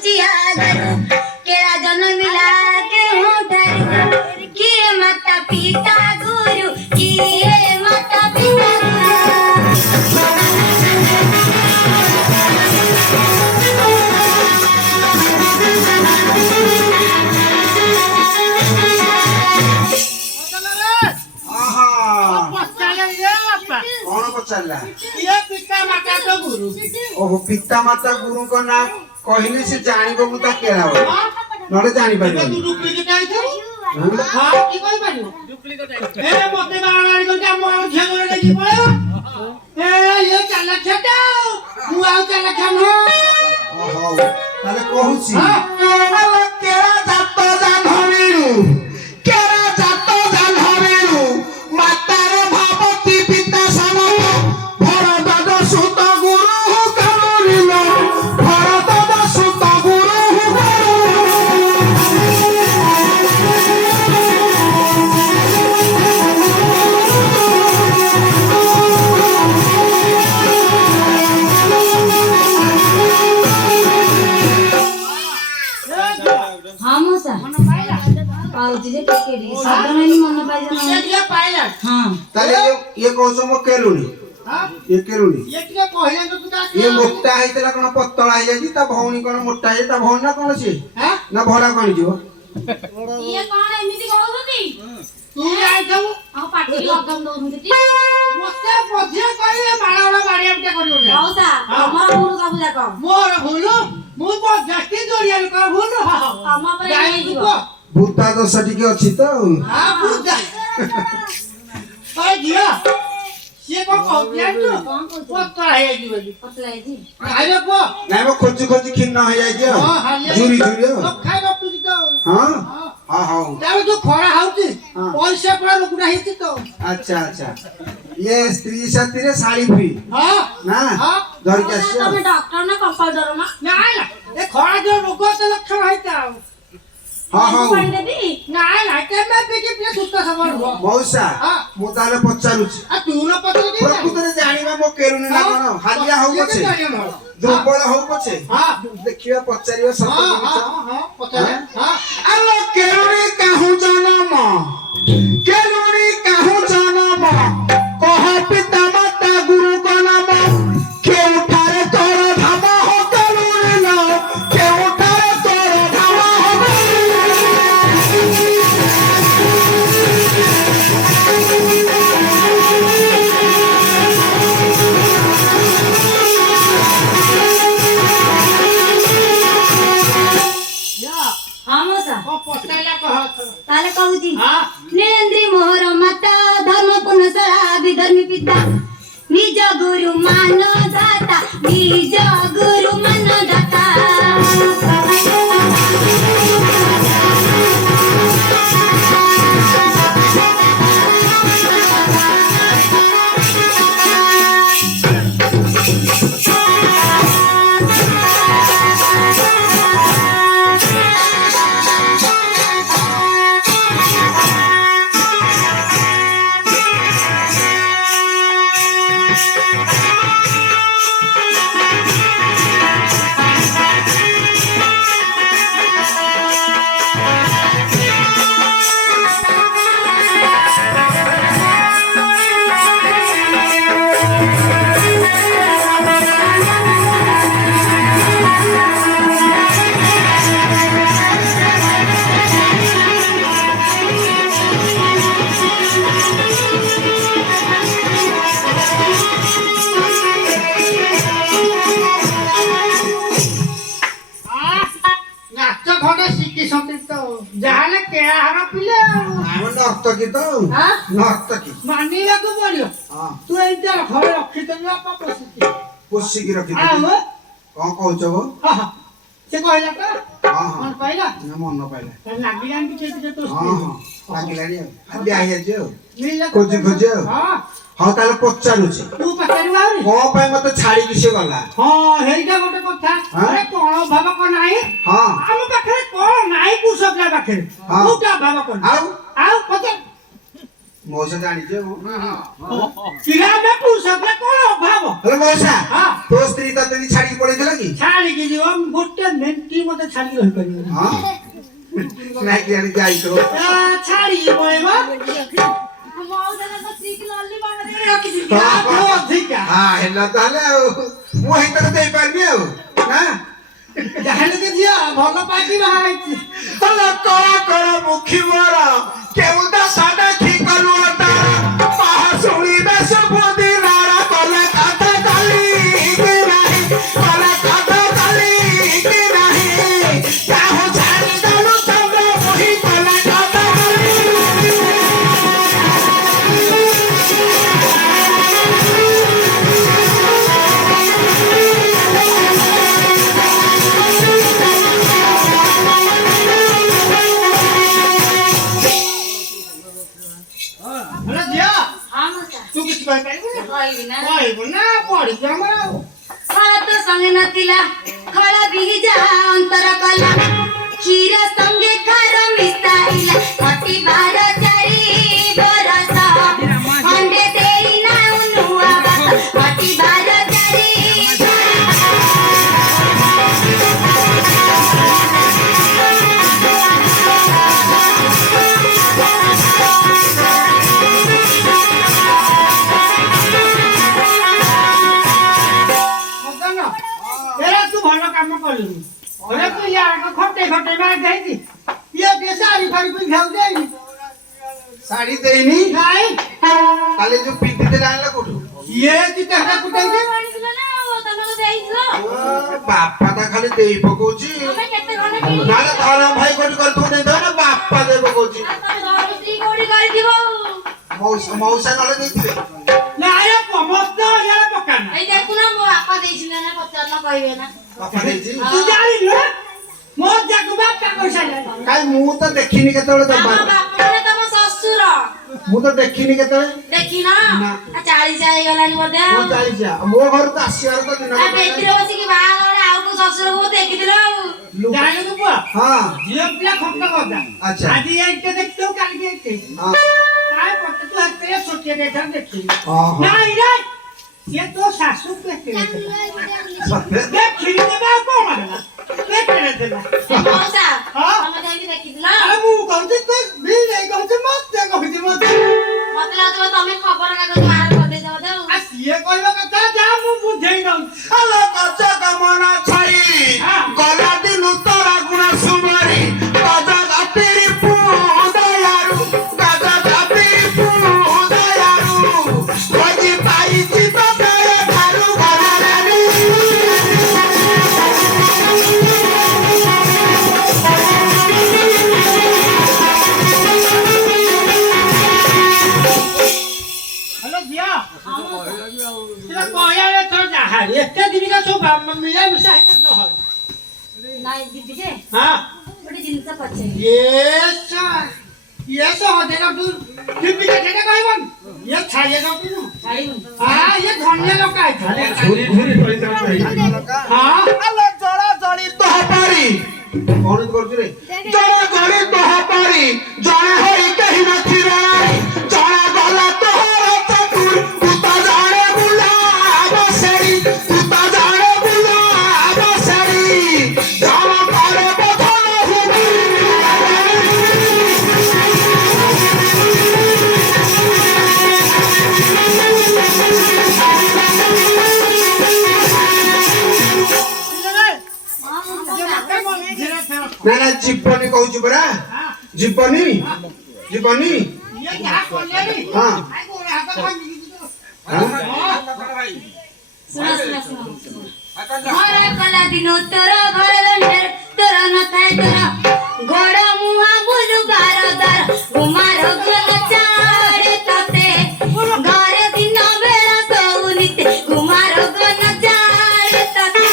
पूछिया गरु केड़ा जन्म मिला के होठर किए माता पिता गुरु किए माता पिता कौन पचारला ये पिता माता तो गुरु ओहो पिता माता गुरु को ना कहले से जानिबो मु ता केला हो नले जानि पाइबो तू डुप्लीकेट आइथु हां की कोइ पाइबो डुप्लीकेट ए मते बाणारी को जा मोर झगड़े देखि पळो ए ये चला छटा मु आउ चला खाम ओहो ताले कहूची हां केला जातो जान हमिरु केला जातो जान हमिरु मातार भावती पिता समत भरत सुत गुरु करुणिल भरत सुत गुरु हाँ मौसा पाउजी जे केड़ी साधारण मन पाइ जाना ये पाइला हां ताले ये कहसो मो केलुनी हां ये केलुनी ये के कहले तो तू ये मोटा हैतला कोन पतला है जाजी ता भौणी कोन मोटा है ता भौण ना कोन से हां ना भड़ा कोन जीव ये कोन एमिति कहउती तू आइथु आ पाटी लगन दोनुती मते पछे कइले बाणावडा बाडियामटे करियो ना मौसा हमर गुरु का पूजा कर मोर भूलु मु तो जस्ती जोरिया कर भूलु हम पर नहीं जीव भूता तो सटिके अछि तो हां पूजा ओए जिया से को कहतिया तू पत्ता है जी बोली पतला जी आरे पो नाइ मो खोज खोज खिन न है जाई जे जुरी जुरी तो खाइ बपु तो हां हां हां तारे जो खरा हाउती पैसा पड़ा लोकना हिती तो अच्छा अच्छा ये स्त्री साथी रे साड़ी फ्री हां ना हां धर के आसी तमे डॉक्टर ना कंपाउंडर ना नाइ ना ए खरा जो रोग तो लक्षण हैता हां हां पानी देबी नाइ ना के मैं पेके पे सुस्त खबर हो मौसा हां मो ताले पचारुची आ तू न पत्र दे प्रकृତରେ ଜାଣିବା ମୋ କେରୁନି ନା କଣ ହାଲିଆ ହଉ ପଛେ ଦୁର୍ବଳ ହଉ ପଛେ हां ଦେଖିବା ପଚାରିବା ସତ हां ମିଛ हां पता है हां ଆଲୋ କେରୁନି କାହୁ ଜନମ କେରୁନି କାହୁ ଜନମ କହ ପିତା ମାତା ଗୁରୁଙ୍କ ନାମ କେଉଁଠାରେ ତୋର ଧାମ ହୋ କେରୁନି ନ କେଉଁଠାରେ ତୋର ଧାମ ହୋ या हां मौसा को पताला कह ताले कहउती हां नीलेंद्री मोहर माता धर्म पुनसरा विधर्मी पिता निज गुरु मान दाता निज गुरु मान दाता नाच घोड़ा सिकी सती तो जाने केड़ा हरा पिले ଆମ ନର୍ତ୍ତକୀ ତ हां ନର୍ତ୍ତକୀ मानिବାକୁ पड़ियो ହଁ तू एइटा घरे रखी देलु आपा पसिती ପୋଷିକି आ ରଖିଦେବି हो କଣ କହୁଛ ଗୋ हां से कहला का ହଁ ହଁ मन पाइला ନା ମନ ପାଇଲା ତ ଲାଗି ଯାନ୍ତି ଟିକେ ତ ହଁ ହଁ ଲାଗିଲାଣି ଆଉ ଖାଲି ଆଇଯାଇଛି ଆଉ ମିଳିଲା ଖୋଜି ଖୋଜି ଆଉ हां ହଁ ତାହେଲେ ପଚାରୁଛି तू पचारि बाउरी କଣ ପାଇଁ ମତେ ଛାଡିକି ସେ ଗଲା हां हेइटा गोटे कथा हां? अरे कोन भाव को नाही ହଁ ଆମ ପାଖରେ कोन नाही पुसकला पाखरे हां। तू का भाव कोन ଆଉ ଆଉ पचार ମଉସା ଜାଣିଛ ମୁଁ ପିଲା ମେ ପୁସକଲା कोन भाव ହେଲେ ମଉସା हां ତୋ ସ୍ତ୍ରୀ ତତେ ଛାଡିକି ପଳେଇଥିଲା କି ଛାଡିକି ଯିବ ଗୋଟେ ହେଣ୍ଟି ମତେ ଛାଡି ରହିପାରିବ ହଁ ନାଇଁ କି ଆଣି ଯାଇ ତ ଛାଡି ପଳେଇବ ଅଧିକା ହଁ ହେଲା ତାହେଲେ ଆଉ ମୁଁ ହେଇତରେ ଦେଇପାରିବି ଆଉ ନା ଯାହେଲେ କି ଝିଅ ଭଲ ପାଇକି ବାହା ହେଇଛି ତଲ କଳା କଳା ମୁଖୀ ମୋର କେଉଁ ତା ସାଦା ଠିକଲୁ ତାର ପାହା ଶୁଣିବେ ସବୁ ଦିନାରା କଲେ କଥା କାଲି କି ନାହିଁ କଲେ କଥା କାଲି କି ନାହିଁ କାହୁ ଛାଡ଼ି ଦେଲୁ ଚନ୍ଦ୍ର ମୁହିଁ କଲେ କଥା କାଲି ହେଲେ ଝିଅ ହଁ ମଉସା ତୁ କିଛି କହିପାରିବୁ ନା କହିବି ନା କହିବୁ ନା ପଢିଛୁ ଆମର ଆଉ ଫଳ ତ ସଙ୍ଗେ ନଥିଲା ଫଳ ବିହିଜା ଅନ୍ତର କଲା କ୍ଷୀର ସଙ୍ଗେ ଖାର ମିଶାଇଲା ଅତି ବାର ଚାରି ବରଷ ଖଣ୍ଡେ ଦେଇ ନାଉ ନୂଆ ବାସ ଅତି ବାର ଚାରି ମଦନ ଏରା ତୁ ଭଲ କାମ କଲୁନି ଘରେ ତୁ ୟାର ଖଟେ ଖଟେ ମାର ଯାଇଚି ଇଏ ଟିକେ ଶାଢୀ ଫାଡି ପିନ୍ଧାଉ ଦେଇନି ଶାଢୀ ଦେଇନି ନାଇଁ କାଲି ଯୋଉ ପିନ୍ଧିଥିଲେ ଆଣିଲା କୋଉଠୁ ଇଏ ଚିତା କୁଟାଇଛି ଆଣିଥିଲ ନା ତମକୁ ଦେଇଥିଲ ବାପା ତା ଖାଲି ଦେଇ ପକଉଛି ତମେ କେତେ ଘଣ୍ଟା ନହେଲେ ଧର ଭାଇ କୋଉଠି କରିଥିବ ଦେଇଦେବ ନା ବାପା ଦେଇ ପକଉଛି ତମେ ଘର ସ୍ତ୍ରୀ କୋଉଠି କରିଥିବ ମଉସା ନହେଲେ ଦେଇଥିବେ ନାଇଁ ସମସ୍ତ ୟାର ପକାନା ଏଇ ଦେଖୁନ ମୋ ବାପା ଦେଇଥିଲେ ନା ପଚାରୁନ କହିବେ ନା ବାପା ଦେଇଛି ତୁ ଜାଣିଲୁ ମୋ ଯାକୁ ବାପା କହିସାରିଲା କାଇଁ ମୁଁ ତ ଦେଖିନି କେତେବେଳେ ଆମ ଦବା ବାପା ମାନେ ତମ ଶ୍ୱଶୁର ମୁଁ ତ ଦେଖିନି କେତେବେଳେ ଦେଖିନ ନା। 40 ହେଇଗଲାଣି ବୋଧେ ମୁଁ ଆଉ ଚାଲିଛି ମୋ ଘରକୁ ତ ଆସିବାର ତ ଦିନ ବେଟିରେ ବସିକି ବାହାଘର ବେଳେ ଆଉ କୋଉ ଶ୍ୱଶୁରକୁ ଦେଖିଥିଲ ଆଉ ଜାଣିଲୁ ପୁଅ ହଁ ଝିଅ ପିଲା ଖଟ କଥା ଆଚ୍ଛା। ଆଜି ଏଇଟା ଦେଖିଥିବୁ କାଲି ଏଇଟା ହଁ କାଇଁ ପଟେ ତୁ ଏତେ ଛୋଟିଆ ଦେଖା ଦେଖିଲି ଓହୋ। ନାଇଁ ନାଇଁ ସିଏ ତୋ ଶାଶୁ ଦେଖିଲେ ସତରେ? ଦେଖିଲି ତେବେ ଆଉ କଣ ହେଲା ଦେଖିଲେ ଥିଲା ମଉସା ହଁ? ତମେ ଯାଇକି ଦେଖିଥିଲ ଆରେ ମୁଁ କହୁଛି ତୁ ବି ନେଇ କହୁଛି ମତେ କହୁଛି ମତେ ମତେ ଲାଗୁଥିବ ତମେ ଖବର କାଗଜ ବାହାର କରିଦେଇଛ ବୋଧେ ଆଉ ଆ ସିଏ କହିବା କଥା ଯା ମୁଁ ବୁଝେଇ ଦଉଛି ଆଲୋ କଚ କମନା ଛାଇ ଗଲା ଦିନୁ ତୋର ଗୁଣ ସୁମାରି କାଜା ଗାତିରି ପୁଦୟାରୁ କାଜା ଗାତିରି ପୁଦୟାରୁ ଖୋଜି ପାଇଛି ତତେ ଠାରୁ ଘରାରେ ହ୍ୟାଲୋ ଝିଅ ସେଟା କହିବା ତୋର ଯାହା ଏତେ ଦିନିକା ସବୁ ମିଳା ମିଶା ହେଇକି ଜହ ନାଇଁ ଦିଦି ଯେ ହଁ ଗୋଟେ ଜିନିଷ ପଚାରିବି ये सहजेगा तू दीपिका केटा कहबन ये छाइएगा तू ଛାଡ଼ିବୁନି हां ये धन्य लोक आइ ଝୁରି ଝୁରି ପଇସା हां ଆଲୋ ଜଳା ଜଳି ତୋହ ପାରି କଣ କରୁଛୁ ରେ ଜଳା ଜଳି ତୋହ ପାରି ଜଣେ ହୋଇ କେହି ନଥିବେ ଜଣା ଗଲା ତୋହର ଚକୁର ତୁ ତ ଜାଣେ ବୁଲା ବସେଇ ତୁ ତ ଜାଣେ ବୁଲା ବସେଇ ଜଣ ପାରେ ବଧନ ହୁଏ ନା ନା ଜୀବନି କହୁଛୁ ପରା ଜୀବନି ଜୀବନି ये क्या कोलेरी हाँ। आई गोरा हाथ भांगी ଶୁଣ ଶୁଣ ଶୁଣ ଘର କଲା ଦିନ ତୋର ଘର ଦଣ୍ଡର ତୋର ନଥାଏ ତୋର ଗୋଡ଼ ମୁହାଁ ବୁଲୁ ବାରଦାର ଗୁମାର ଗଲ ଚାଡ଼େ ତତେ ଘରେ ଦିନ ବେଳା ଶୋଉନିତେ ଗୁମାର ଗଲ ଚାଡ଼େ ତତେ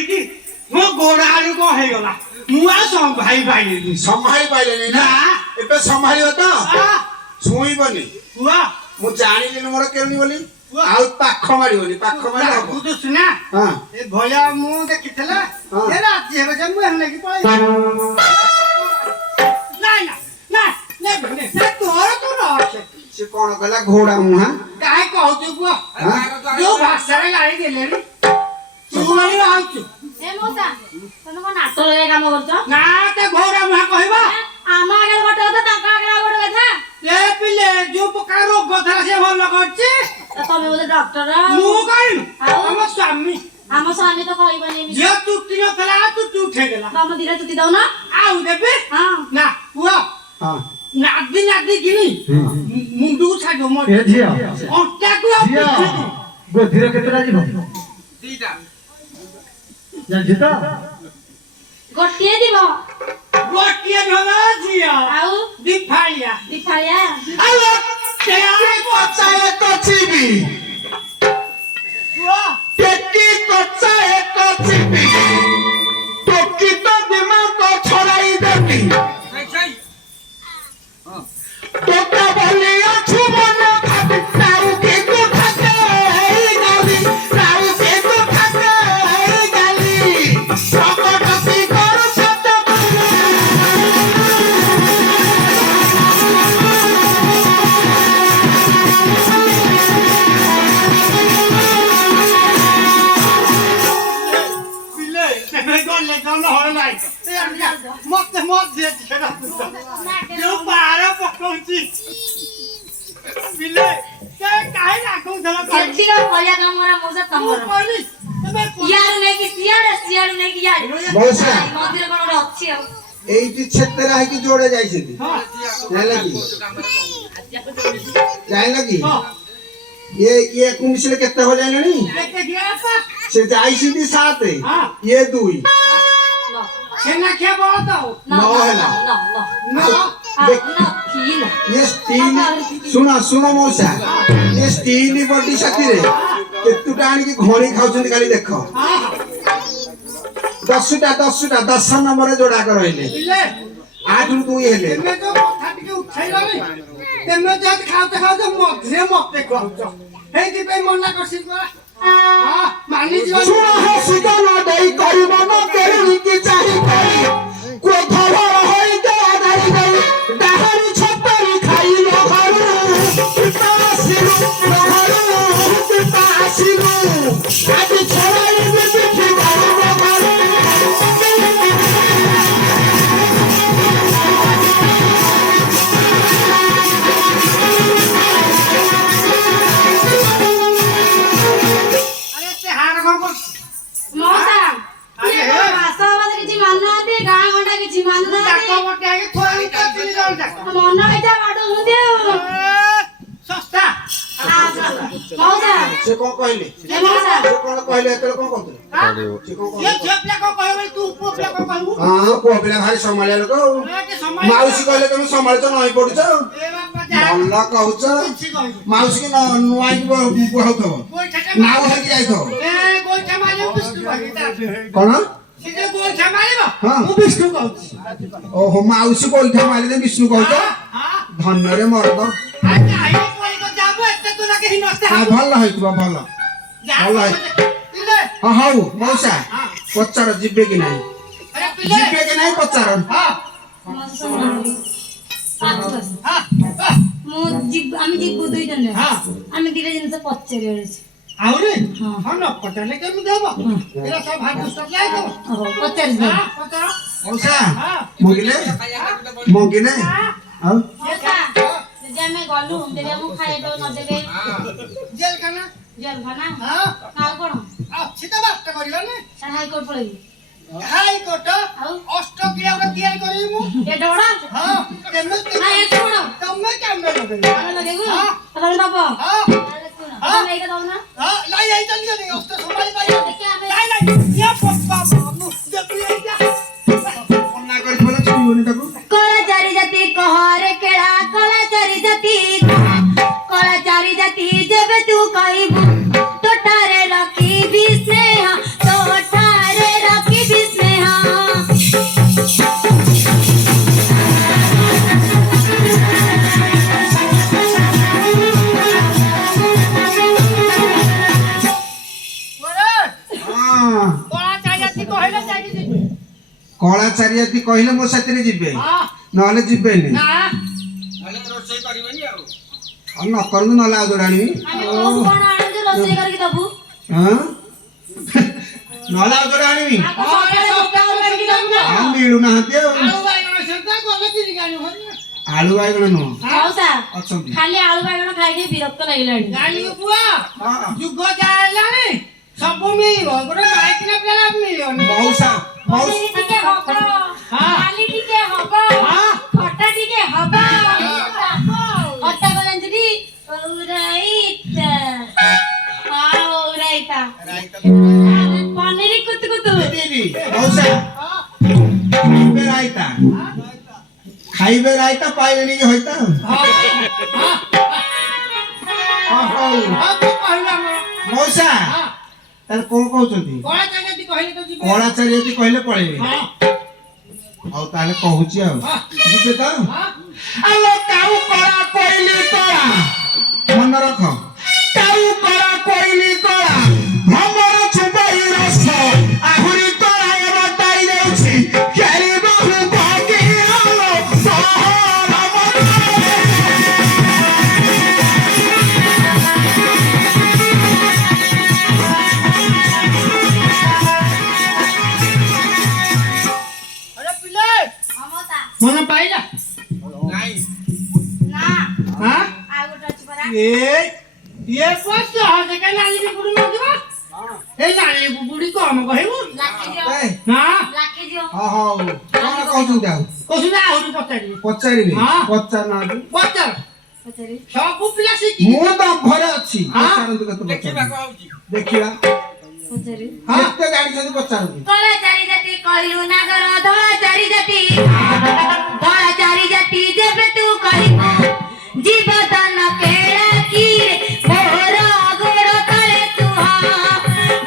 ଧରିକି ମୋ ଗୋଡ ଆଡୁ କଣ ହେଇଗଲା ମୁଁ ଆଉ ସମ୍ଭାଳି ପାଇଲିନି ସମ୍ଭାଳି ପାଇଲେନି ନା ଏବେ ସମ୍ଭାଳିବ ତ ଛୁଇଁବନି ମୁଁ ଜାଣିଲିନି ମୋର କେଉନି ବୋଲି ଆଉ ପାଖ ମାରିବନି ପାଖ ମାରି ହବ ନା ହଁ ଏ ଭଳିଆ ମୁଁ ଦେଖିଥିଲା ଏ ରାତି ହେବେ ଯେ ମୁଁ ନେଇକି ପଳେଇ ନାଇଁ ନା ନା ତୋର ତୁ ରଖ ସେ କଣ କହିଲା ଘୋଡା ମୁହାଁ କାହିଁ କହୁଛୁ ପୁଅ ଯୋଉ ଭାଷାରେ ଗାଳି ଦେଲେଣି ତୁ ମାନେ ରହୁଛୁ ଏ ମଉସା ତମେ କଣ ନାଟ ଲଗାଇ କାମ କରୁଛ ନା ତେ ଘୋଡା ମୁହାଁ କହିବା ଆମ ଆଗରେ ଗୋଟେ କଥା ତାଙ୍କ ଆଗରେ ଆଉ ଗୋଟେ କଥା ଏ ପିଲେ ଯୋଉ ପ୍ରକାର ରୋଗ ଥିଲା ସେ ଭଲ କରିଛି ତମେ ବୋଧେ ଡକ୍ଟର ମୁଁ କହିନି ଆଉ ଆମ ସ୍ୱାମୀ ଆମ ସ୍ୱାମୀ ତ କହିବନି ଝିଅ ଚୁଟି ନଥିଲା ଚୁଟି ଉଠେଇଦେଲା ତମ ଦିଟା ଚୁଟି ଦଉନ ଆଉ ଦେବେ ହଁ ନା ପୁଅ ହଁ ନାଦି ନାଦି କିନି ମୁଣ୍ଡକୁ ଛାଡିବ ମୋ ଏ ଝିଅ ଅଣ୍ଟାକୁ ଆଉ ଝିଅ ପିଠିକୁ ଗୋଧିର କେତେଟା ଯିବ ଦିଟା ଜାଣିଛୁ ତ ଗୋଟିଏ ଯିବ ଗୋଟିଏ ଭଲ ଝିଅ ଆଉ ଦିଫାଳିଆ ଦିଫାଳିଆ ଆଲୋ ଟେକି କଚା ଏକ ଚିବି ପୁଅ ଟେକି କଚା ଏକ ଚିବି ଟୋକି ତ ଦିମାଗ ଛଡାଇ ଦେବି তোটা বলি আছু মন খাতে তাও কে তো থাকে এই গালি তাও কে তো থাকে এই গালি সকটতি করু সত ପିଲେ ତେବେ ଗଲେ ଗଲ ହଳ নাই ମତେ ମତେ ଝିଅ ଯୋଉ ବାର ପକଉଛି ପିଲେ ସେ କାହିଁ ରାଗୁଥିଲ ସେତିକ କରିବା କାମରା ମଉସା ତମର କହିଲି ତେବେ ଇଆଡୁ ନେଇକି ସିଆଡେ ସିଆଡୁ ନେଇକି ଇଆଡେ ମଉସା। ମନ୍ଦିର କଣ ଗୋଟେ ଅଛି ଆଉ এইটি ছেতেরা হইকি জোড়ে যাইছিলি জানলা কি জানলা কি ये कुमिसले केते हो जाइलानी দেখে গিয়েছা से जाइছিলি সাথে হ্যাঁ ये দুই ନ সেনা খেয়ে বড় দাও ନ ନ ହେଲା। ନ ନ না ନ ଫିଲ ये स्टील सुना सुना मौसा ये स्टील बॉडी साथी रे केतुटा आनी की घोणी खाउछन खाली देखो হ্যাঁ 10 नंबर जोड़ा कर रहले ପିଲେ 8 ରୁ 2 ହେଲେ ତେମେ ଯୋଉ କଥା ଟିକେ ଉଠେଇଲନି ତେମେ ଯଦି ଖାଉଛ ଖାଉଛ ମଝିରେ ମତେ କହୁଛ ହେଇଥିପାଇଁ ମନା କରିସି ପରା ହଁ ମାନିଯିବ सुना है सीता ना देई करिब न केहुनी की चाहि करी को धवर होई दे आदाई गई डाहरी छपरी खाई लो घरु पितासिरु घरु पितासिरु आदि छराई दे पिठी घरु घरु ଆରେ ସେ ହାଡ଼ କଣ କରୁଛି ମଉସା ଆରେ ହେ ଭାଷ ଭାଷ କିଛି ମାନୁନାହାନ୍ତି ଗାଁ ଗଣ୍ଡା କିଛି ତାକ ମାନୁନାହାନ୍ତି ଗୋଟେ ଆଗେ ଥୋଇ କରିଥିଲି ଜଣ ଯାକ ମନ ଇଚ୍ଛା ବାଡଉଛନ୍ତି ଆଉ ସସ୍ତା ମଉସା से कोन कहले ଏ ମଉସା से कोन कहले एतले कोन कहले से कोन ଇଏ ଝିଅ ପିଲା କଣ କହିବ ବୋଲି ତୁ ପୁଅ ପିଲା କଣ କହିବୁ हां को पिला भारी संभालिया लोक ଏଠି ସମୟ माउसी कहले तुम संभाळच नई पडुछ ଏ ବାପା ଯାହା ଭଲ କହୁଛ କିଛି କହିବୁ ମାଉସୀ କି ନୁଆଇ କହୁଥବ ଗୋଇଠାଟା ନାଉ ହେଇକି ଯାଇଥବ ଏ ଗୋଇଠା ମାରିବ ବିଷ୍ଣୁ କହିବି ତା କଣ ସେ ଯେ ଗୋଇଠା ମାରିବ ହଁ। ମୁଁ ବିଷ୍ଣୁ କହୁଛି ଓହୋ ମାଉସୀ ଗୋଇଠା ମାରିଲେ ବିଷ୍ଣୁ କହୁଛ ହଁ ଧନ୍ୟରେ ମରଦ ଆରେ ଆଇବ ପଳିକ ଯାବ ଏତେ ତୁ ଲାଗେ ହିନସ୍ତେ ହଁ ଭଲ ହେଇଥିବ ଭଲ ଯାବ ପିଲେ ହଁ ହଉ ମଉସା ପଚାର ଯିବେ କି ନାହିଁ ଆରେ ପିଲେ ଯିବେ କି ନାହିଁ ପଚାର ହଁ ମୁଁ ଆମେ ଯିବୁ ଦୁଇ ଜଣ ହଁ ଆମେ ଦିଟା ଜିନିଷ ପଚାରିବାର ଅଛି ଆହୁରି ହଁ। ହଁ ନ ପଚାରିଲେ କେମିତି ହବ ଏରା ସବୁ ଭାଗ ସରିଯାଇଥିବ ହଉ ପଚାରିବା ହଁ ପଚାର ମଉସା ହଁ ମଙ୍ଗିଲେ ମଙ୍ଗିଲେ ଆଉ ମଉସା ଯଦି ଆମେ ଗଲୁ ତେବେ ଆମକୁ ଖାଇବାକୁ ନଦେବେ ଜେଲ ଖାନା ଜଲଖାନା ହଁ ଆଉ କଣ ଅଛି ତ ବାଟ କରିବାନି ସାର୍ ହାଇକୋର୍ଟ ପଳେଇବି ହାଇକୋର୍ଟ ଆଉ ଅଷ୍ଟକ୍ରିୟା ଗୋଟେ ତିଆରି କରିବି ମୁଁ ଏଟା ବଡ ହଁ ତେମେ ନା ଏ ଶୁଣ ତମେ କେମେ ଲଗେଇବ ଆମେ ଲଗେଇବୁ ହଁ। ତମେ ଦବ ହଁ ତାହେଲେ ଶୁଣ ହଁ। ତମେ ଏଇଟା ଦଉନା ହଁ ନାଇଁ ଏଇ ଚାଲିବନି ଅଷ୍ଟ ସମ୍ଭାଳି ପାରିବ ଦେଖିଆ ଆମେ ନାଇଁ ନାଇଁ ଇଏ ପପ୍ପା ମୁଁ ଦେବି ଏଇଟା ମନା କରି ବୋଲେ ଛୁଇଁବନି ତାକୁ କଳା ଚାରି ଜାତି କହରେ କେଳା କଳା ଚାରି ଜାତି କଳା ଚାରି ଜାତି ଯେବେ ତୁ କହିବୁ ତୋଟାରେ ରଖିବି ସ୍ନେହ ତୋଟାରେ ଯାଇକି ଯିବେ କଳା ଚାରିଆତି କହିଲେ ମୋ ସାଥିରେ ଯିବେ ହଁ ନହେଲେ ଯିବେନି ନା ଆଉ ନ କରନ୍ତୁ ନହେଲେ ଆଉ ଯୋଉଟା ଆଣିବି ଆମେ କୋଉଠୁ କଣ ଆଣୁଛୁ ରୋଷେଇ କରିକି ଦବୁ ହଁ ନହେଲେ ଆଉ ଯୋଉଟା ଆଣିବି ଆଉ ମିଳୁନାହାନ୍ତି ଆଉ ଆଳୁ ବାଇଗଣ ନୁହଁ ମଉସା ଅଛନ୍ତି ଖାଲି ଆଳୁ ବାଇଗଣ ଖାଇକି ବିରକ୍ତ ଲାଗିଲାଣି ହଁ ଯୁଗ ଯାହା ହେଲାଣି ସବୁ ମିଳିବ ଗୋଟେ ମାଇକିନା ପିଲା ମିଳିବନି ମଉସା ପନିର ଟିକେ ହବ ଡାଲି ଟିକେ ହବ ଖଟା ଟିକେ ହବ ଖଟା କରନ୍ତି ରାଇତା ରାଇତା ପନିର କୁତୁ କୁତୁ ମଉସା ଖାଇବେ ରାଇତା ଖାଇବେ ରାଇତା ପାଇବେନି କି ହଇତା ହଉ ମଉସା ତାହେଲେ କଣ କହୁଛନ୍ତି କଳା ଚାରିଆତି କହିଲେ ପଳେଇବେ ହଉ ତାହେଲେ କହୁଛି ଆଉ ଯିବେ ତ ଆଲୋ କାଉ କଳା କହିଲି କଳା ମନେ ରଖ କାଉ କଳା କହିଲି କଳା ଭ୍ରମର ଚୁବାଇ ରସ ଆହୁରି କଳା ବତାଇ ଦେଉଛି ଖେଳିବାକୁ ବଗି ଆଲୋ ସହର ମନରେ ମନେ ପାଇଲା ନା ହଁ ଆଉ ଗୋଟେ ଅଛି ପରା ଇଏ ପଛ ଦେଖା ନାଲି କୁକୁଡ଼ି ମାଗିବ ଏଇ ନାଲି କୁକୁଡ଼ି କମ କହିବୁ ଲାଖି ଦିଅ ଏ, ନା ଲାଖି ଦିଅ ହଉ କଣ କହୁଛନ୍ତି ଆଉ କହୁଛନ୍ତି ଆହୁରି ପଚାରିବି ପଚାରିବେ ହଁ। ପଚାରୁନାହାନ୍ତି ପଚାର ପଚାରି ସବୁ ପିଲା ଶିଖି ମୁଁ ତ ଘରେ ଅଛି ହଁ। ପଚାରନ୍ତୁ କେତେ ପଚାରନ୍ତୁ ଦେଖିବା ପଚାରି କେତେ ଜାଣିଛନ୍ତି ପଚାରନ୍ତୁ କଳା ଚାରି ଜାତି କହିଲୁ ନାଗର ଧଳା ଚାରି ଜାତି ଧଳା ଚାରି ଜାତି ଯେବେ ତୁ କହିବୁ ଜୀବଦାନ କେଳା କ୍ଷୀର ମୋର ଗୋଡ଼ ତଳେ ସୁହ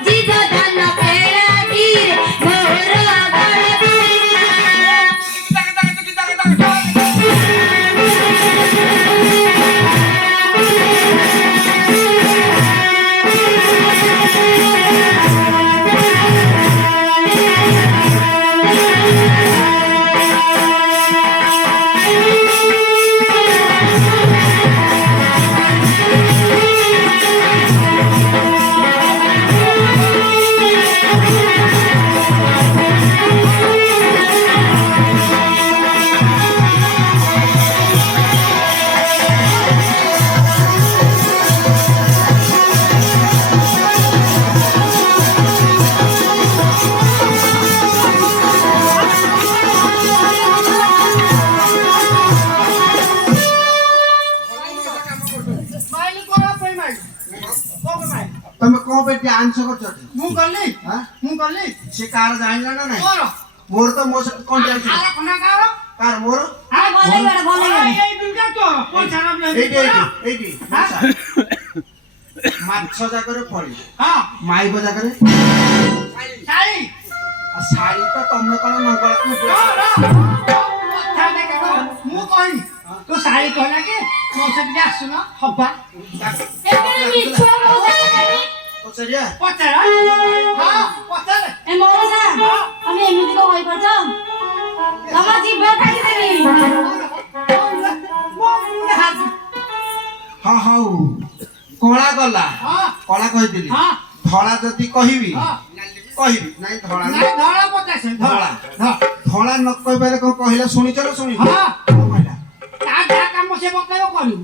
ଜୀବଦାନ କେଳା କ୍ଷୀର ମୋର ଗୋଡ଼ ମାଇଲି କଣ ପାଇଁ ମାଇଲି କଣ ପାଇଁ ତମେ କଣ ପାଇଁ ଡ୍ୟାନ୍ସ କରୁଛ ମୁଁ କଲି ହଁ ମୁଁ କଲି ସେ କାହାର ଜାଣିଲା ନା ନାଇଁ କଣ ମୋର ତ ମୋ ସହିତ କଣ ଡ୍ୟାନ୍ସ ଆରେ ଖନା କାହାର କାର ମୋର ଭଲ ହେଇଗଲା ଭଲ ହେଇଗଲା ଏଇ ଦୁଇଟା ତ ପଇସା ନା ଏଇଠି ଏଇଠି ମଶା। ମାଛ ଜାଗାରେ ଫଳି ହଁ ମାଇବ ଜାଗାରେ ଶାଳି ଆଉ ଶାଢୀ ତ ତମେ କଣ ମଙ୍ଗଳା କଥା ଦେଖ ମୁଁ କହିଲି ତୁ ଶାଳି କହିଲା କି ମୋ ସେଠି ଆସୁନ ହବା ଏତେ ମିଛ କହୁଛନ୍ତି ପଚାରିଆ ପଚାର ହଁ ପଚାର ଏ ମଉସା ଆମେ ଏମିତି କଣ କହିପାରୁଛ ତମ ଜିଭ କାଟିଦେବି ହଁ ହଉ କଳା ଗଲା ହଁ କଳା କହିଥିଲି ହଁ ଧଳା ଯଦି କହିବି ହଁ କହିବି ନାଇଁ ଧଳା ନାଇଁ ଧଳା ପଚାଶ ଧଳା ଧଳା ନ କହିବାରେ କଣ କହିଲା ଶୁଣିଛ ନା ଶୁଣିଛ ହଁ କଣ କହିଲା ତା ଯାହା କାମ ସେ ପକେଇବ କରିବୁ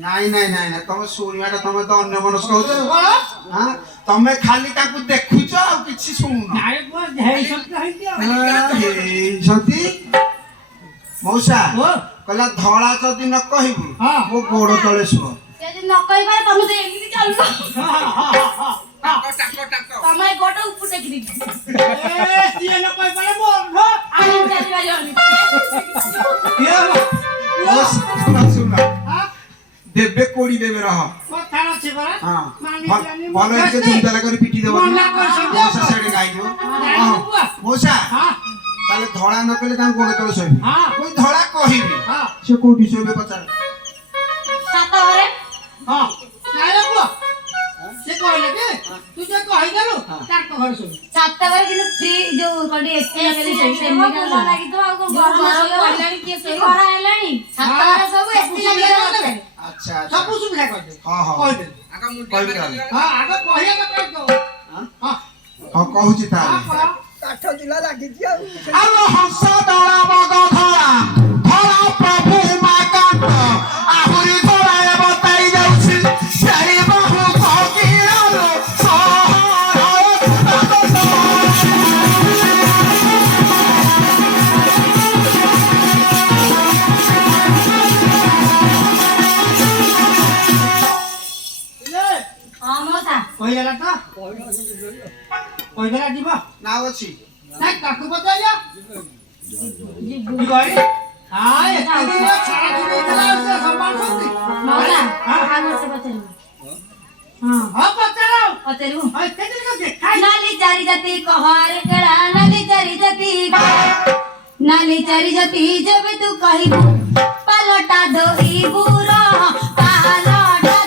ନାଇଁ ନାଇଁ ନାଇଁ ନାଇଁ ତମେ ଶୁଣିବାଟା ତମେ ତ ଅନ୍ୟ ମନସ୍କ ହଉଛ କଣ ହଁ ତମେ ଖାଲି ତାକୁ ଦେଖୁଛ ଆଉ କିଛି ଶୁଣୁନ ନାଇଁ ପୁଅ ହେଇ ସତ୍ୟ ହେଇଛି ଆଉ ହେଇଛନ୍ତି ମଉସା ହଁ କହିଲା ଧଳା ଯଦି ନ କହିବୁ ହଁ। ମୋ ଗୋଡ ତଳେ ଶୁଅ ସେ ଯଦି ନ କହିପାରେ ତମେ ତ ଏମିତି ଚାଲୁଛ ତମେ ଏ ଗୋଟ ଉପରୁ ଟେକି ଦେଇଛି ସିଏ ନ କହିପାରେ ମୋର ଆଉ ଚାଲିପାରିବନି ଶୁଣ ଦେବେ କୋଡି ଦେବେ ରହ କଥା ଅଛି ପରା ହଁ ମାନି ଭଲ ହେଇଛି ଧୁମତାଲା କରି ପିଟି ଦେବ ମନା କରୁଛନ୍ତି। ମଉସା ସିଆଡେ ଗାଇଯିବ ମଉସା ହଁ ତାହେଲେ ଧଳା ନ କହିଲେ ତାଙ୍କୁ ଗୋଡ ତଳେ ଶୋଇବି ହଁ ମୁଁ ଧଳା କହିବି ହଁ ସେ କୋଉଠି ଶୋଇବେ ପଚାର ସାତ ଘରେ ହଁ ନାଇଁ ପୁଅ ସେ କହିଲେ କି ତୁ ଯେ କହିଦେଲୁ ତାଙ୍କ ଘରେ ଶୋଇବୁ ସାତ ଘରେ କିନ୍ତୁ ଫ୍ରି ଯୋଉ कोडी एसी लगेली से ଭଲ ଲାଗିतो ଆଉ ଗରମ ପଡିଲାଣି କିଏ ସେ ଖରା ହେଲାଣି ଛାତ ସବୁ ଏସି ଲାଗିଲା अच्छा सब सुविधा कर दे हां हां कह दे आगा मु कहबे हां आगे कहिया के तो हां हां कहूची ताले काठ जिला लागी जी आलो हंस दड़ा मग धरा धरा प्रभु माकांत आहुरी धरा बताई जाउछि सेही बहु फकीरालो আমোসা কইলা তো কইলা দিবা ना अछि নাই কাকু বতাইয়া জি গই আয় এত ছাড়া দিবে তাহলে সম্মান করতে মাওলা আগর से बचल हां हां पकड़ो पतेरू हाय केते को देखाई नाली चारी जाती कहर गड़ा नाली चारी जाती जब तू कहिबू पलटा दो ई बुरा पलटा दो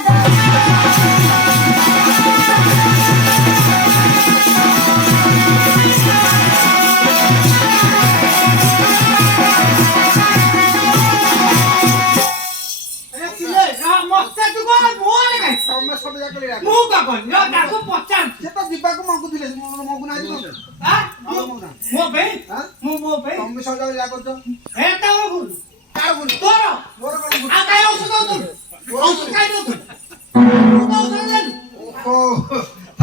अरे किले ना मस्त तू को मोर गई तमे सब जा करिया मु का कोन यो काकू पचान से तो दीपा को मंगु दिले मंगु ना दिलो हां मो बे हां मो बे तमे सब जा करतो हे ताव गुल कार गुल तोरो मोर कोन आ काय औषध दो तू औषध काय दो तू औषध दे ओ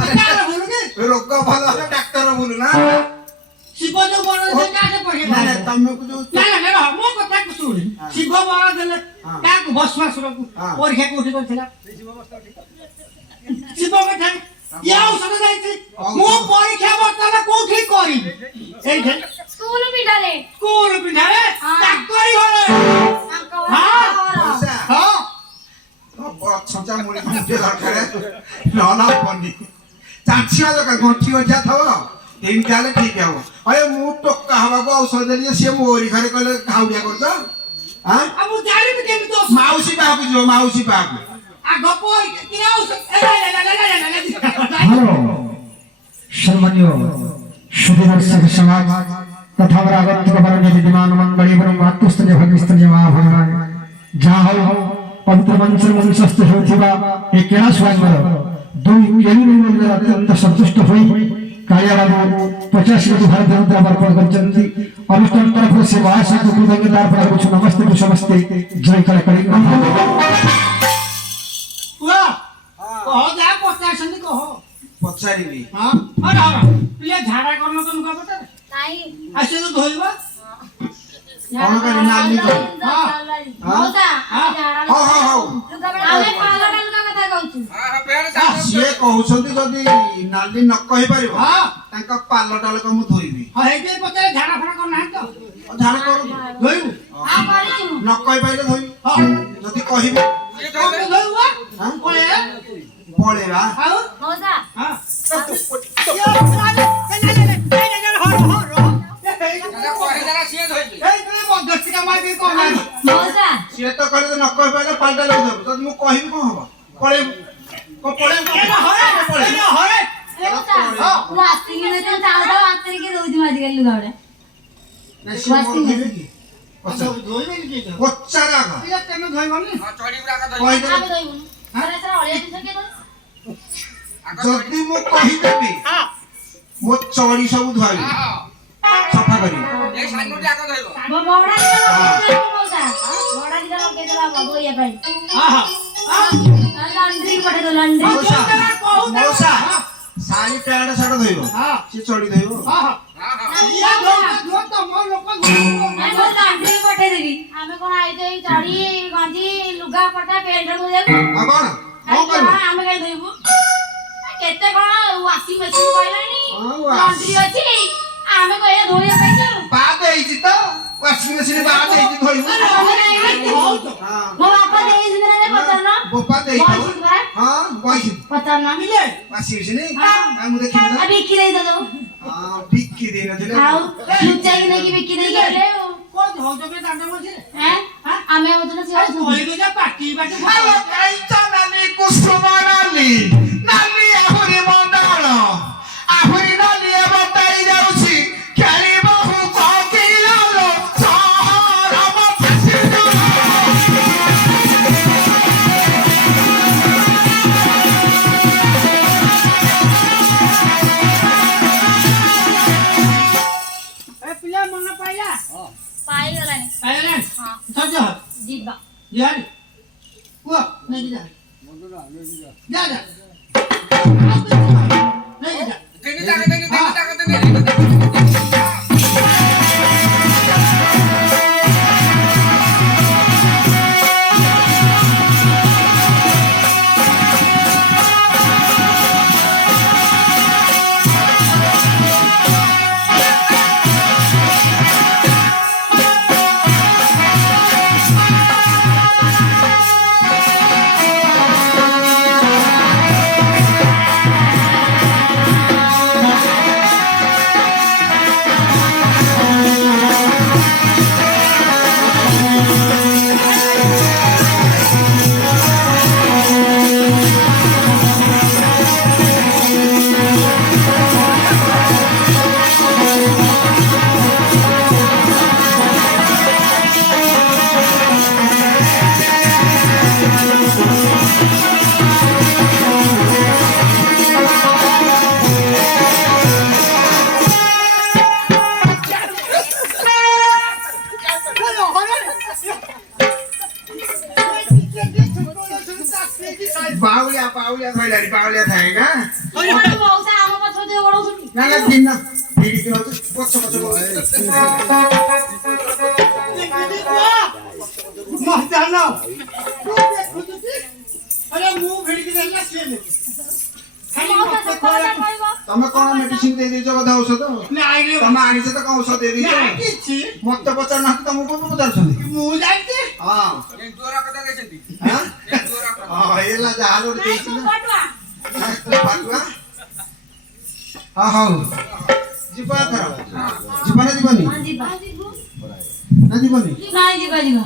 काय बोलू के रोग भलो डाक्टर बोलू ना शिव जो बड़ से काटे पड़े ना ना तमे को जो ना ना ना मो कथा को सुन शिव बड़ देले का को भस्मा सुर को और के कोठी करथिला शिव के ठाई या औषध जाईछि मो परीक्षा बर्तन कोठी करी एई थे स्कूल पिटाले स्कूल पिठारे डाक्टरी होले पैसा हां अब छंचा मुड़ी मुझे दरकार ना ना पन्नी चाचिया जका गोठी हो जा थव तीन काले ठीक है अरे मु टक्का हवा को औषध देली से मोरी घरे कहले खाउडिया करतो हां अब जारी में केम तो माउसी बाबू जो माउसी बाबू आ गपोर के औषध ए हेलो सम्मान्य सुधीर समाज तथा रागत बरने विद्यमान मंगली एवं मातृस्तरीय भगिस्तरीय महाभगवान जहाँ हो पवित्र मंत्र मनुष्यस्थ होथिबा ए केना स्वागत दुई केनी मंदिर अत्यंत संतुष्ट होई कार्यालय 50 कोटी भारत रत्न अर्पण करचंती अनुष्ठान तरफ से वास को कृतज्ञता अर्पण करू नमस्ते नमस्ते जय कल करी वाह कहो जा पचासन कहो पचारिबी हां अरे अरे प्ले झाड़ा करनो तो नुका पता नाही आसे तो धोइबा कौन करे नाली को मौसा हो हो हो आमे पालटा लुका कथा कहू से कहउछंती जदी नाली न कहि परिबो हां तांका पालो डाल को मु धोइबी हां हेते पता झाड़ा फड़ा करना है तो ध्यान करू धोइबू आ करिछु न कहि पाइले धोइ हां जदी कहिबो कौन धोइबा हां कोले पळेबा हां मौसा हां यो ले हो ए तने बदस्ती का मार के कोन मौसा से तो कहले न कहि पाइले पाल्टा लग दब जदी मु कहिबी को हबो पळे को पळे ए होरे मौसा वास्ती में तो चावदा वास्ती के रोज मार के लुगाड़े वास्ती में अच्छा धोइबे की तो पचारा का ये तने धोइबनी कहि दे आमे दइबु अरे सर ओलिया दिन के तो जदी मु कहि देबी मो चौड़ी सब धोइबी सफा करी बड़ा दिला मौसा बड़ा दिला के देला बाबू ये भाई हां हां लॉन्ड्री पठे दो लॉन्ड्री मौसा साड़ी पैंट शर्ट धोइबो हां से चौड़ी धोइबो हां हां या धो तो मोर लोक मैं तो लॉन्ड्री पठे देबी हमें कोन आई दे चड़ी गंजी लुगा पटा पेंट दो दे कौन करू हमें के देबू केते कोन वाशिंग मशीन कहलानी हां लॉन्ड्री अछि हमें को ये धोए पैसे बाद ହେଇଛି ତ ୱାସିଂ ମେସିନ୍ बाद ହେଇଛି ଧୋଇବୁ हां ମୋ ବାପା ଦେଇ ଦିନରେ ପଚାରନ ବୋପା ଦେଇଥାଉ हां ବଇଛି ପଚାରନ मिले ୱାସିଂ ମେସିନ୍ ମୁଁ ଦେଖିବି ନା अभी बिक्री दे दो हां ବିକି ଦେଇ ନଥିଲେ ଆଉ ଲୁଚାଇ ନେଇକି ବିକି ଦେଇ ଗଲେ कोन हो जो के दांडा मझे हैं ଆମେ ହଉଛୁ ସେ ହଉଛୁ कोई के जा पार्टी बाटे ହାଲୋ କାଇଚା ନାଲି କୁସୁମ ନାଲି ନାଲି ଆହୁରି ମଣ୍ଡଳ ଆହୁରି ନାଲି ବତାଇ ଯାଉଛି ପାଇଗଲାଣି ଆଇଲାଣି ହଁ ସଜ ଯିବା ଯିବାନି କୁହ ନେଇକି ଯା ଯା ଯା ନେଇକି ଯା बावल्या धरल्याने बावल्या थाय का मौसा आम पछो जे ओळखुनी ना ना दिन ना फेरि त्यो पछ पछ ମଜାନ अरे मुंह भिड़की देला से खाली मौसा मत तो कहबो तमे कोन मेडिसिन दे दिजो बधा औषध ନାଇଁ रे तमे आनिछ त कोन औषध दे दिजो ନାଇଁ କିଛି मत पचार ना तमे कोन पचार छथि ମୁଁ ଜାଣିଛି हां दोरा कथा देछन्ती हां दोरा हां एला जालो ନାଇଁ देछि ତୁ ना पटवा पाटुआ हां हां जिबा थरा जिबा ना जिबानी हां ଯିବା ना जिबानी ନାଇଁ ଯିବା ଯିବା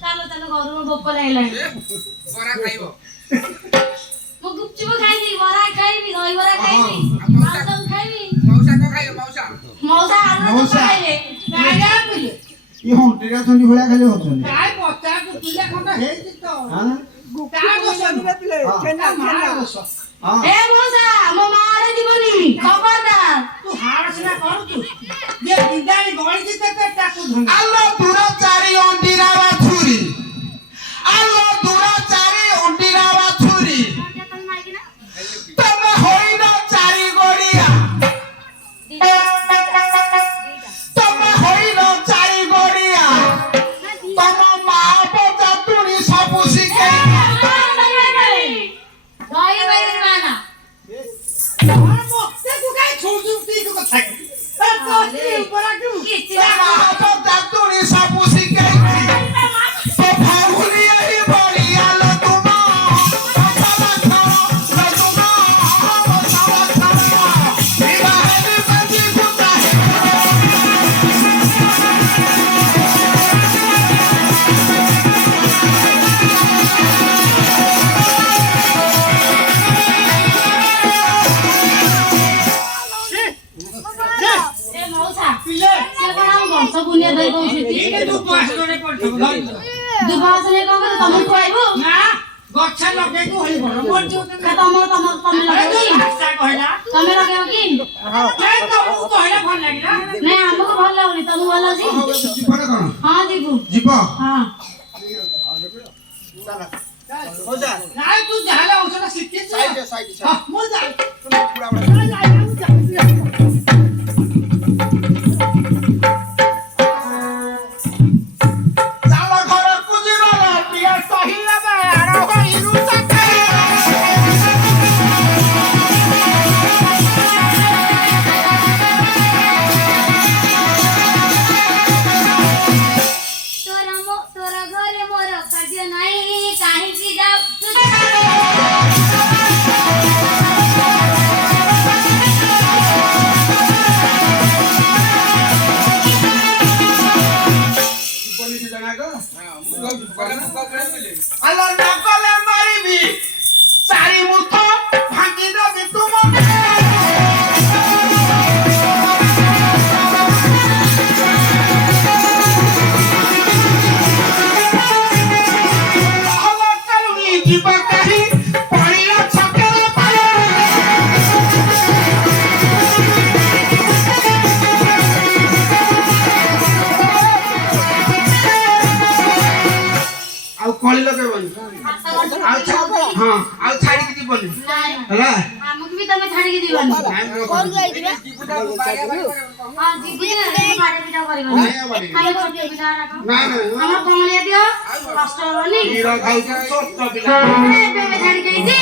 ଚାଲ ଚାଲ ଘରକୁ ଭୋକ ଲାଗିଲାଣି बरा खाइबो ମୁଁ ଗୁପଚୁପ ଖାଇବି ବରା ଖାଇବି ଦହିବରା ଖାଇବି ଆଳୁଦମ ଖାଇବି मौसा को खाइबो मौसा ମଉସା ଆଳୁଦମ ମଉସା। ଖାଇବେ ନାଇଁ ପିଲେ ई होंटिरा छनी भଳିया खाली होछनी କାଇ ପଚାକୁ ପିଲା ଖଣ୍ଡ ହେଇଛି ତ हां ତା ଦୋଷ ନୁହେଁ ଛେନା ମାରା ଦୋଷ हां ଏ ମଉସା ମୋ ମା ଆଡେ ଯିବନି ଖବରଦାର ତୁ ହାଡ଼ ସିନା କରୁଛୁ ଯେ ବିନ୍ଦାଣି ଗଳିଛି ତେତେ ତାକୁ ଧୁନା आलो दुरा चारी ओंटिरा बाछुरी आलो दुरा चारी ओंटिरा बाछुरी तमे होइना चारी गोड़िया तमे होइना चारी गोड़िया तम मा बजा तुनी सबु सिके ତାକୁ କାଇ ଛୁଛୁ ତୁ କଥା ଏ ତ ଉପରା ତୁ मा बजा तुनी सबु सिके तो फाउली ही बड़िया लो तुमा साला खाओ लो तुमा साला खाओ विवाह में बजी गुता है ପିଲେ ଏଇଟା ତୁ ପାଷ୍ଟରେ ପଡିଥିବ ଧରି ନା ଗଛ ଲଗେଇକୁ ହଳି ପଡ ମୋର ଯୋଉ ତମେ ଭାଷା କହିଲା ଏ ତମକୁ କହିଲା ଭଲ ଲାଗିଲା जीवन कौन जीव ନାଇଁ ତୁ ଯାହାହେଲେ ଔଷଧ ଶିଖିଛୁ ହଁ, ମୁଁ ଯାଇ साला घर कुजिरा पिया सहिला बाड़ होइरु सके ତୋର ଘରେ ମୋର କାର୍ଯ୍ୟ ନାହିଁ କାହିଁକି ଯାଉଛୁ पुलिस जना को मुको मिले अल्लाह ना कले मारिबी सारी मुतो भांगी दबी तुम अल्लाह करुणी जीव कही पड़िया छकेला पाए ହଁ ଆଉ ଛାଡ଼ିକି ଯିବନି ହେଲା ଆମକୁ ବି ତମେ ଛାଡିକି ଯିବନି। ହଁ ଯିବି ଯେ ବାଡି ପିଠା କରିବନି। ଖାଲି ଛୋଟିଆ ପିଠା ଆମର କମଳିଆ ଦିଅ କଷ୍ଟ ହବନି। କ୍ଷୀର ଖାଉଛ ଛୋଟ ପିଲା ଏବେ ଛାଡିକି ଆଇଛି।